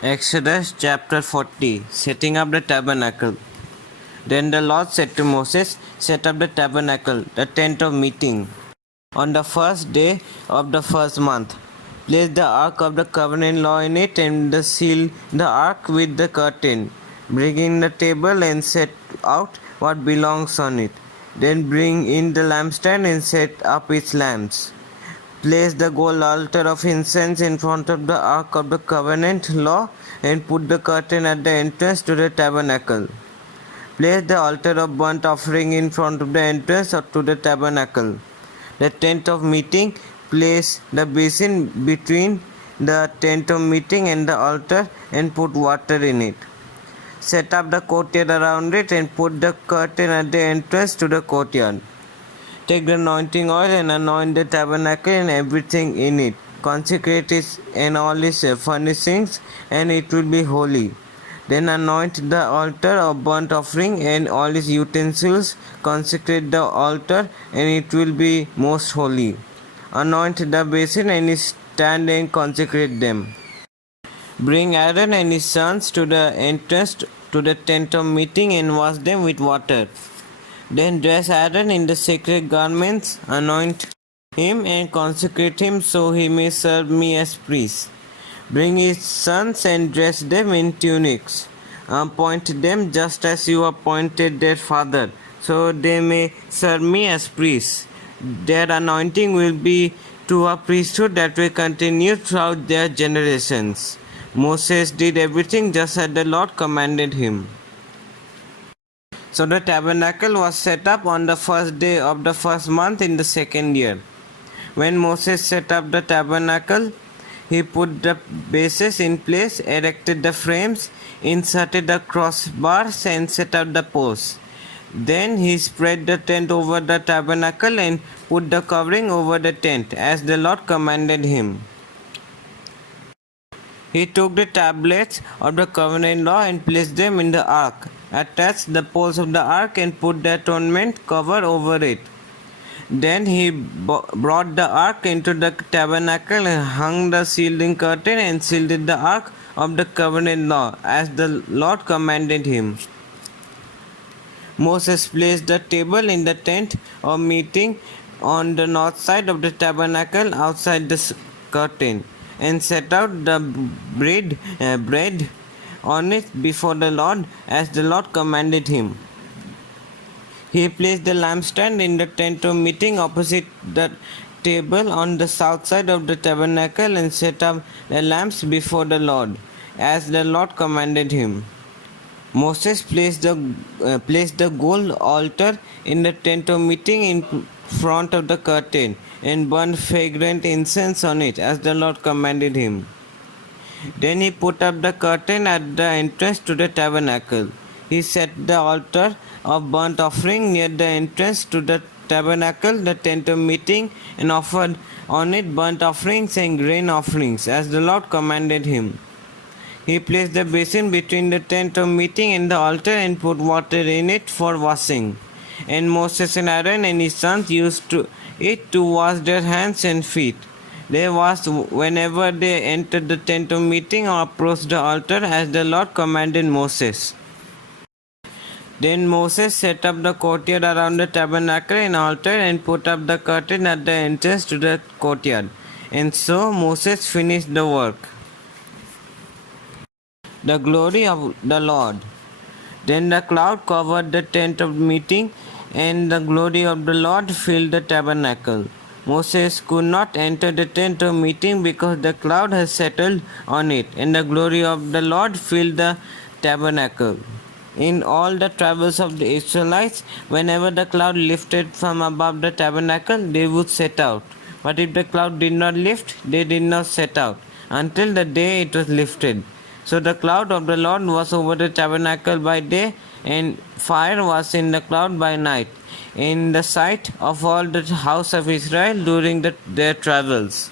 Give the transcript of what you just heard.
Exodus chapter 40. Setting up the tabernacle. Then the Lord said to Moses, Set up the tabernacle, the tent of meeting, on the first day of the first month. Place the ark of the covenant law in it, and seal the ark with the curtain. Bring in the table and set out what belongs on it. Then bring in the lampstand and set up its lamps. Place the gold altar of incense in front of the ark of the covenant law and put the curtain at the entrance to the tabernacle. Place the altar of burnt offering in front of the entrance to the tabernacle. The tent of meeting, place the basin between the tent of meeting and the altar and put water in it. Set up the courtyard around it and put the curtain at the entrance to the courtyard. Take the anointing oil and anoint the tabernacle and everything in it. Consecrate it and all its furnishings, and it will be holy. Then anoint the altar of burnt offering and all its utensils. Consecrate the altar, and it will be most holy. Anoint the basin and its stand and consecrate them. Bring Aaron and his sons to the entrance to the tent of meeting and wash them with water. Then dress Aaron in the sacred garments, anoint him and consecrate him so he may serve me as priest. Bring his sons and dress them in tunics. Appoint them just as you appointed their father, so they may serve me as priests. Their anointing will be to a priesthood that will continue throughout their generations. Moses did everything just as the Lord commanded him. So the tabernacle was set up on the first day of the first month in the second year. When Moses set up the tabernacle, he put the bases in place, erected the frames, inserted the crossbars, and set up the posts. Then he spread the tent over the tabernacle and put the covering over the tent, as the Lord commanded him. He took the tablets of the covenant law and placed them in the ark, attached the poles of the ark and put the atonement cover over it. Then he brought the ark into the tabernacle and hung the sealing curtain and sealed the ark of the covenant law, as the Lord commanded him. Moses placed the table in the tent of meeting on the north side of the tabernacle outside the curtain, and set out the bread on it before the Lord, as the Lord commanded him. He placed the lampstand in the tent of meeting opposite the table on the south side of the tabernacle and set up the lamps before the Lord, as the Lord commanded him. Moses placed the gold altar in the tent of meeting in front of the curtain and burned fragrant incense on it, as the Lord commanded him. Then he put up the curtain at the entrance to the tabernacle. He set the altar of burnt offering near the entrance to the tabernacle, the tent of meeting, and offered on it burnt offerings and grain offerings, as the Lord commanded him. He placed the basin between the tent of meeting and the altar and put water in it for washing. And Moses and Aaron and his sons used it to wash their hands and feet. They washed whenever they entered the tent of meeting or approached the altar, as the Lord commanded Moses. Then Moses set up the courtyard around the tabernacle and altar and put up the curtain at the entrance to the courtyard. And so Moses finished the work. The glory of the Lord. Then the cloud covered the tent of meeting, and the glory of the Lord filled the tabernacle. Moses could not enter the tent of meeting because the cloud had settled on it, and the glory of the Lord filled the tabernacle. In all the travels of the Israelites, whenever the cloud lifted from above the tabernacle, they would set out. But if the cloud did not lift, they did not set out, until the day it was lifted. So the cloud of the Lord was over the tabernacle by day, and fire was in the cloud by night, in the sight of all the house of Israel during their travels.